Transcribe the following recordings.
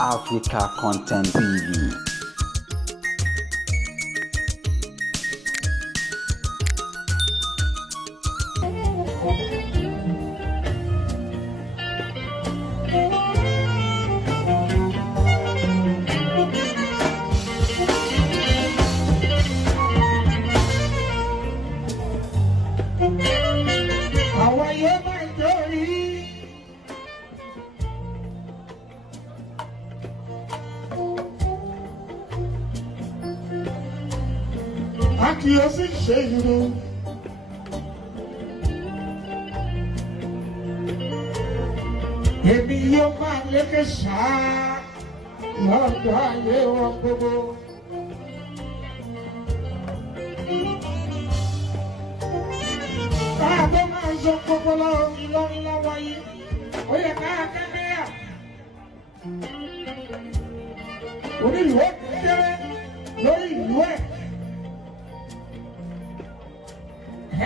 Africa Content TV. Aqui eu sei cheiro. Èmi yóò máa lékè ṣáá lọ́dọ̀ ayé wọn gbogbo. Káàbọ̀ máa ń sọ gbogbo lọ Ìlọrin lọ́wọ́ yìí. Ó yẹ ká kẹ́míà. Onílùú ó kéré lórí ìlú ẹ̀.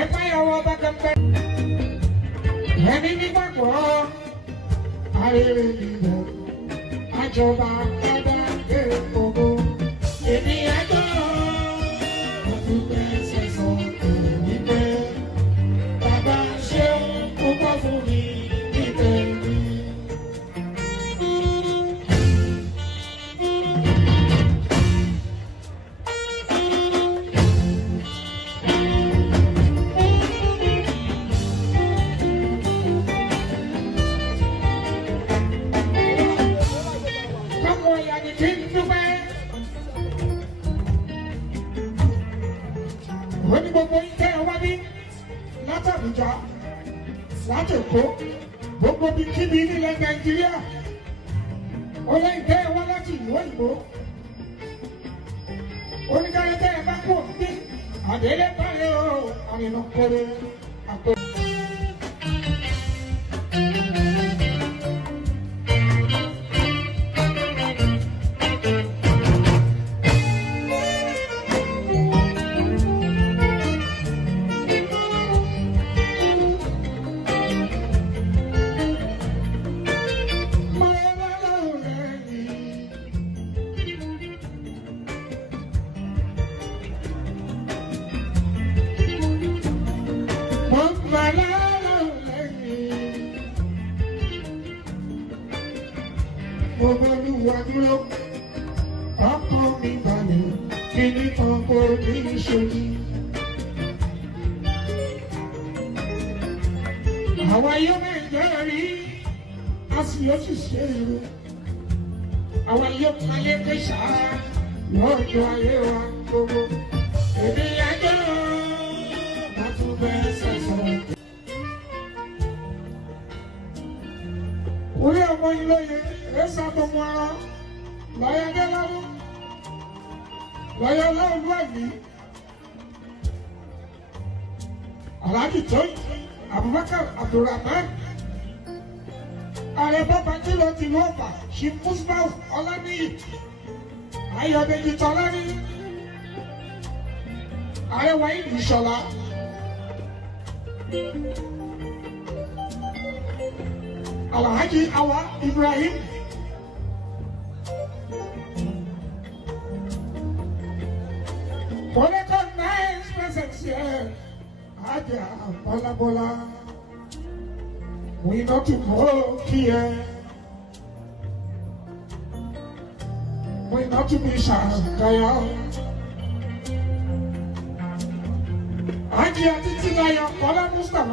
Ẹ̀ka ìyàwó ọba kẹfẹ́. Ẹni nígbàgbọ́ ayẹyẹ ìbò àjọba kádà dé gbogbo. Èmi àjọ ọdún bẹ́ẹ̀ sọ èmi pé bàbá ṣe púpọ̀ fún mi níbẹ̀ ni. Wọ́n ní gbogbo ìtẹ́ wá bí látàbíjà láti Èkó gbogbo bí kíbi nílẹ̀ Nàìjíríà ó lẹ́yìn tẹ́ wá láti ìlú òyìnbó oníkàlẹ́ tẹ́ ẹ bá kú òfin àdéhùn balẹ̀ o àrìnà kọ́rẹ́ àpò. Gbogbo olúwa dúró, ọkọ mi balẹ̀, kíní kan kò ní ìṣòro. Àwa yóò máa ń jẹ́ rí, a sì yóò sì ṣe èrò. Àwa yóò máa yẹ pé ṣáá lọ́jọ́ ayé wa gbogbo. Èmi àjọ máa tún bẹ́ẹ̀ sẹ́sọ̀. Orí ọmọ ilé yẹn. Esa tó mú ara láyé dé lọ́wọ́ láyé lọ́wọ́ lọ́wọ́ Alhaji Tóyìn Abubakar Abdulrahman ààrẹ bàbá kílò ti lọ́ọ̀fà ṣì Musbau Ọláníyì Ayọ̀dèjì Tọ́lání ààrẹ wáyé Ìṣọ̀lá Alhaji Awa Ibrahim Political nice presence here. Aja Bola. We not to go here. We not to be Shakaya. Aja Titilaya Bola Mustafa.